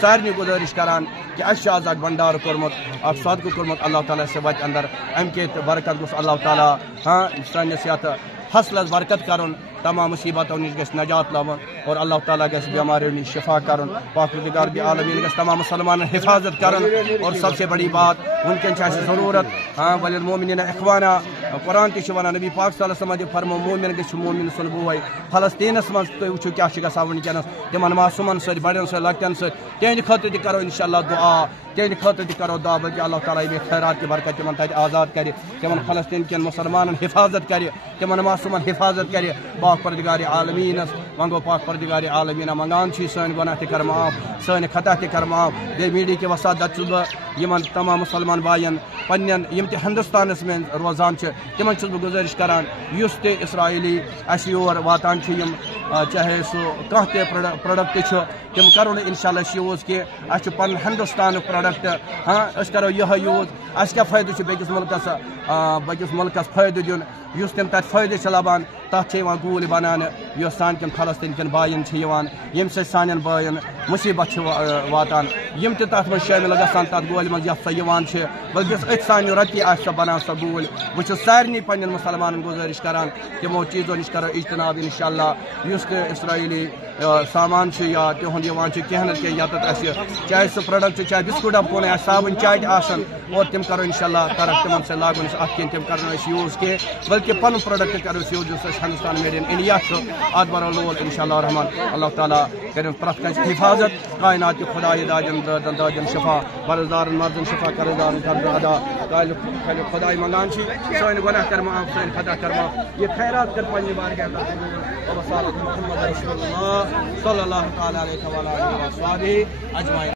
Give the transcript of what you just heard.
سارنی گزارش کران کہ اچھا آز اک بنڈار کورمت اک صدقہ کورمت اللہ تعالیٰ سے وت اندر ام کے برکت گوس اللہ تعالیٰ سانس یتھ فصلس برکت کرن تمام مصیبتوں نش گژھِ نجات لبن اور اللہ تعالیٰ گژھِ بیماریوں نش شفا کرن پاک پروردگار عالمین گژھِ تمام مسلمان حفاظت کرن اور سب سے بڑی بات ونکن ضرورت وللمؤمنین اخوانا قرآن تہ ونان نبی پاک صلی اللہ علیہ وسلم فرمو مومن گژھِ مومن سُنٛد بوے فلسطینس مز تُہۍ وٕچھِو کیاہ چھُ گژھان ونکیٚنس تمن معصومن سۭتۍ بڑٮ۪ن سۭتۍ لۄکٹٮ۪ن سۭتۍ تہنٛدِ خٲطرٕ تہِ کرو انشاءاللہ دعا تہنٛدِ خٲطرٕ تہِ کرو دعا بلکہ اللہ تعالیٰ ییٚمہِ خیرات کہِ برکت تمن تتہِ آزاد کرِ تمن فلسطین کٮ۪ن مسلمانن حفاظت کرِ تمن معصومن حفاظت کرِ پاک پروردگار عالمینس منگو پاک پروردگار عالمین منگان چھ سٲنۍ گۄناہ تہِ کر معاف سٲنۍ خطا تہِ کر معاف بیٚیہِ میٖڈیا کہِ وسادت چھُس بہٕ یمن تمام مسلمان بایَن پننٮ۪ن یم تہِ ہندوستانس منٛز روزان چھِ تمن چھُس بہٕ گزٲرش کران یُس تہِ اسرائیلی اسہِ یور واتان چھِ یم چاہے سُہ کانٛہہ تہِ پروڈکٹ چھُ تم کرو نہٕ انشاءاللہ أسۍ یوٗز کینٛہہ اسہِ چھُ پنُن ہندوستانُک پروڈکٹ أسۍ کرو یِہے یوٗز اسہِ کیٛاہ فٲیدٕ چھُ بیٚکِس مُلکس فٲیدٕ دیُن یُس تم تتہِ فٲیدٕ چھِ لبان تتھ چھِ یِوان گوٗلۍ بناونہٕ یۄس سانہِ کٮ۪ن فلسطیٖن کٮ۪ن بایَن چھِ یِوان ییٚمہِ سۭتۍ سانٮ۪ن بایَن مُصیبت چھِ واتان یم تہِ تتھ منٛز شٲمِل گژھان تتھ گولہِ منٛز یتھ سۄ یِوان چھِ بلکہ یۄس أتھۍ سانہِ رۄپیہِ آسہِ سۄ بناو سۄ گوٗلۍ بہٕ چھُس سارنٕے پننٮ۪ن مسلمانن گزٲرش کران تمو چیٖزو نِش کرو اجتناب انشاءاللہ یُس تہِ اسرائیلی سامان چھُ یا تِہُنٛد یِوان چھُ کینٛہہ نتہٕ کینٛہہ یتتھ اسہِ چاہے سُہ پروڈکٹ چاہے بسکوٹ ڈبہٕ آسہِ صابن چاٹہِ آسن اور تم کرو انشاءاللہ ترق تمن سۭتۍ لاگو أسۍ اتھ کینٛہہ تم کرو أسۍ یوٗز کینٛہہ بلکہ پنُن پروڈکٹ کرو أسۍ یوٗز یُس أسۍ ہندوستان میڈ ان انڈیا چھُ اتھ برو لول انشاءاللہ رحمان اللہ تعالیٰ کرن پرٛٮ۪تھ کٲنٛسہِ حفاظت کائنات کہِ خدایہِ دادٮ۪ن دادٮ۪ن شفا برزدارن مردن شفا قرضدارن قرض ادا کالہِ خداے منگان چھِ سٲنۍ گۄناہ کر معاف سٲنۍ خطا کر معاف یہ خیرات کر پننہِ بارگاہ محمد رسول اللہ صلی اللہ تعالیٰ علیہ وآلہ وصحبہ اجمعین.